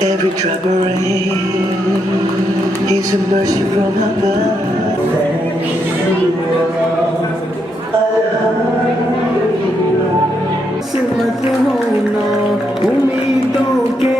Every drop of rain is a mercy from above. किस्मत होना उम्मीदों के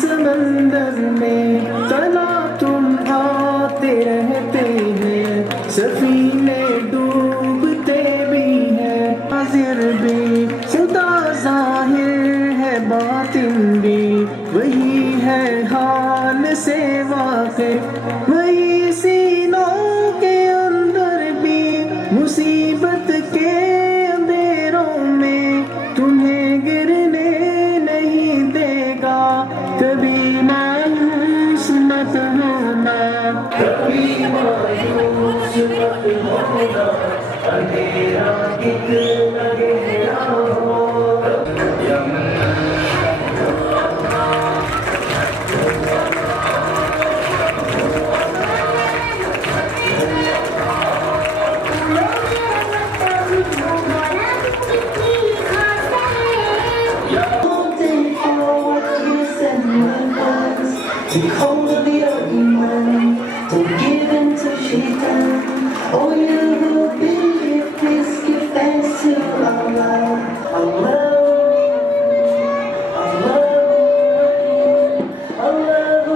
समंदर में तना तुम आते रहते हैं सफीने डूबते भी हैं हाजिर भी खुदा जाहिर है बातिन भी वही है हाल से वाक़िफ़ वही सीनों के अंदर भी मुसीबत के अंधेरों में तुम्हें गिरने नहीं देगा कभी मायूस मत होना कभी मायूस मत होना अंधेरा कितना गहरा हो Take hold of the argument, don't give in to shaitan. Oh, you who believe, please give thanks to Allah. Allah, Allah,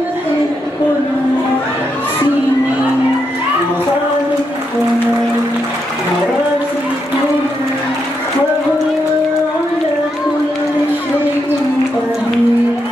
yuhibbul muhsinin, mukhaliqun, muwafiqun, wa huwa ala kulli shay'in qadir.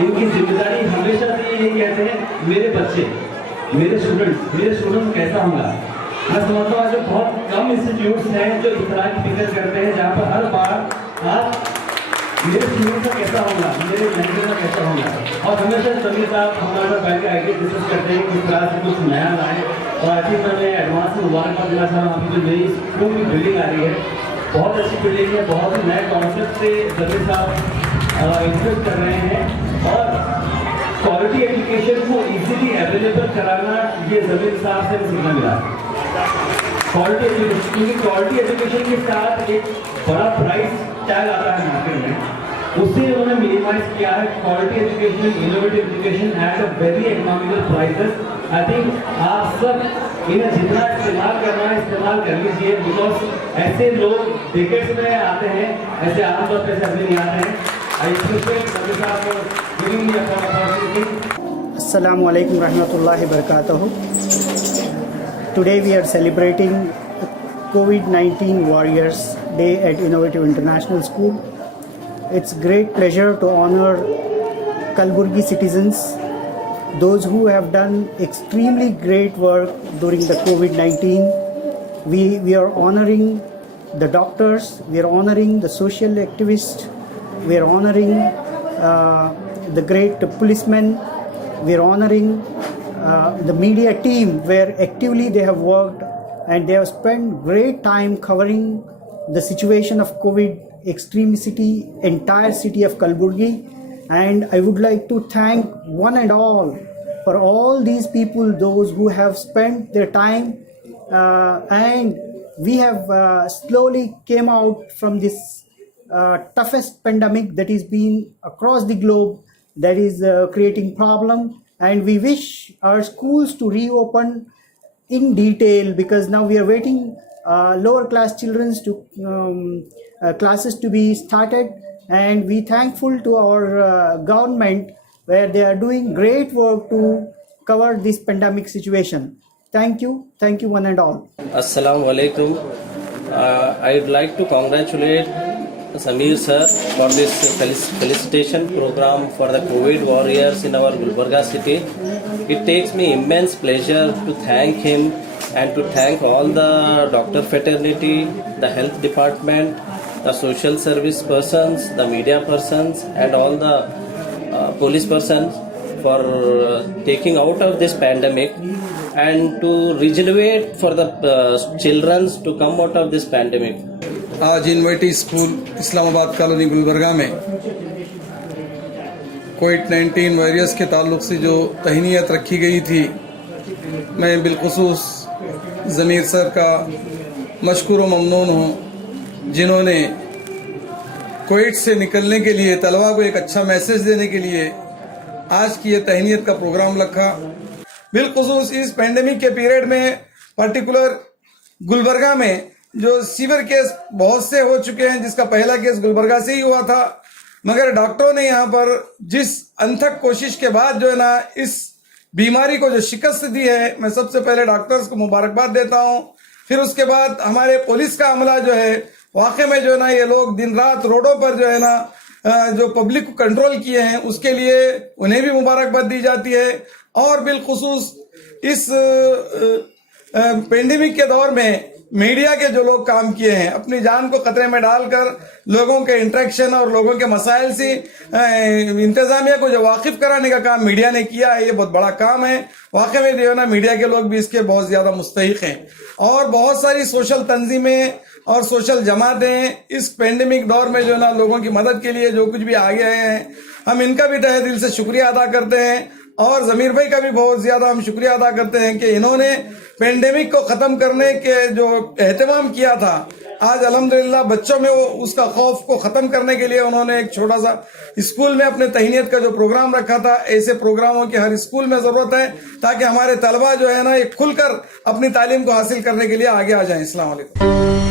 इनकी जिम्मेदारी हमेशा से ये कहते हैं मेरे बच्चे मेरे स्टूडेंट्स कैसा होगा मैं समझता हूँ जो बहुत कम इंस्टीट्यूट्स हैं जो इस तरह की फिक्र करते हैं जहाँ पर हर बार आप मेरे स्टूडेंट का कैसा होगा, मेरे मैनेजर का कैसा होगा, और हमेशा सभी साहब हमारे बैठ के आइडिया डिस्कस करते हैं किस तरह से कुछ नया लाएँ। और आई थिंक मैं एडवांस में मुबारकबाद देना चाह रहा हूँ। अभी जो नई स्कूल की बिल्डिंग आ रही है, बहुत अच्छी बिल्डिंग है, बहुत ही नए कॉन्सेप्ट से सभी साहब इन्वेस्ट कर रहे हैं, और क्वालिटी एजुकेशन को इजीली अवेलेबल कराना ये जमीन साहब से सीखना मिला। क्वालिटी एजुकेशन, क्योंकि क्वालिटी एजुकेशन के साथ एक बड़ा प्राइस टैग आता है मार्केट में, उससे उन्होंने मिनिमाइज किया है quality education, innovative education at a very economical prices. I think आप सब इन्हें जितना इस्तेमाल करना है इस्तेमाल कर लीजिए, बिकॉज ऐसे लोग डिकेट्स में आते हैं, ऐसे आमतौर पर ऐसे नहीं आते हैं। आई अप्रिशिएट सभी साहब को giving me opportunity. Assalamu alaikum warahmatullahi wabarakatuh. Today we are celebrating COVID-19 Warriors Day at Innovative International School. It's great pleasure to honor Kalburgi citizens, those who have done extremely great work during the COVID-19. We are honoring the doctors, we are honoring the social activists, we are honoring the great policemen, we are honoring the media team where actively they have worked and they have spent great time covering the situation of COVID extremity entire city of Kalburgi. And I would like to thank one and all for all these people, those who have spent their time and we have slowly came out from this toughest pandemic that is been across the globe, that is creating problem. And we wish our schools to reopen in detail, because now we are waiting lower class children's to classes to be started, and we thankful to our government where they are doing great work to cover this pandemic situation. Thank you one and all. Assalamu alaikum. I'd like to congratulate Samir sir for this felicitation program for the COVID warriors in our Gulbarga city. It takes me immense pleasure to thank him and to thank all the doctor fraternity, the health department, the social service persons, the media persons, and all the police persons for taking out of this pandemic and to regenerate for the children to come out of this pandemic. आज innovative school Islamabad colony Gulbarga में कोविड-19 virus के ताल्लुक से जो तहनीत रखी गई थी, मैं बिलखुसूस ज़मीर सर का मशकूर व ममनून हूँ, जिन्होंने कोविड से निकलने के लिए तलबा को एक अच्छा मैसेज देने के लिए आज की ये तहनीत का प्रोग्राम रखा। बिलखुसूस इस पेंडेमिक के पीरियड में पर्टिकुलर गुलबर्गा में जो सीवियर केस बहुत से हो चुके हैं, जिसका पहला केस गुलबर्गा से ही हुआ था, मगर डॉक्टरों ने यहाँ पर जिस अनथक कोशिश के बाद जो है ना इस बीमारी को जो शिकस्त दी है, मैं सबसे पहले डॉक्टर्स को मुबारकबाद देता हूँ। फिर उसके बाद हमारे पुलिस का अमला जो है, वाकई में जो है ना ये लोग दिन रात रोडों पर जो है ना जो पब्लिक को कंट्रोल किए हैं, उसके लिए उन्हें भी मुबारकबाद दी जाती है। और बिलखुसूस इस पेंडेमिक के दौर में मीडिया के जो लोग काम किए हैं, अपनी जान को खतरे में डालकर लोगों के इंटरेक्शन और लोगों के मसाइल से इंतजामिया को जो वाकिफ कराने का काम मीडिया ने किया है, ये बहुत बड़ा काम है। वाकई में जो है ना मीडिया के लोग भी इसके बहुत ज्यादा मुस्तहिक हैं। और बहुत सारी सोशल तंजीमें और सोशल जमातें इस पेंडेमिक दौर में जो है ना लोगों की मदद के लिए जो कुछ भी आगे आए हैं, हम इनका भी तहे दिल से शुक्रिया अदा करते हैं। और जमीर भाई का भी बहुत ज्यादा हम शुक्रिया अदा करते हैं कि इन्होंने पेंडेमिक को खत्म करने के जो एहतमाम किया था, आज अल्हम्दुलिल्लाह बच्चों में वो उसका खौफ को खत्म करने के लिए उन्होंने एक छोटा सा स्कूल में अपने तहनीत का जो प्रोग्राम रखा था। ऐसे प्रोग्रामों की हर स्कूल में जरूरत है, ताकि हमारे तलबा जो है ना ये खुलकर अपनी तालीम को हासिल करने के लिए आगे आ जाएं। अस्सलाम वालेकुम।